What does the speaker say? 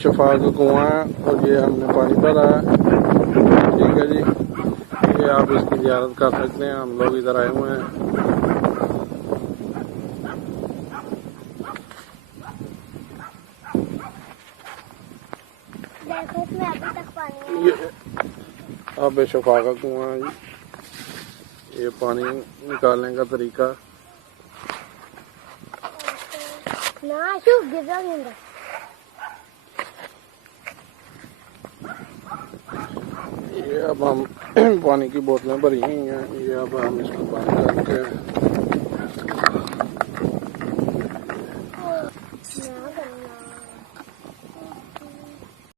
शफा का कुआं है और ये हमने पानी भरा है। ठीक है जी, ये आप इसकी ज़ियारत कर सकते हैं। हम लोग इधर आए हुए हैं। देखो इसमें अभी तक पानी है। ये अब शफा का कुआं है जी। ये पानी निकालने का तरीका ना शू गिर रहा है। ये अब हम पानी की बोतलें भरी हुई हैं। ये अब हम इसको बंद करके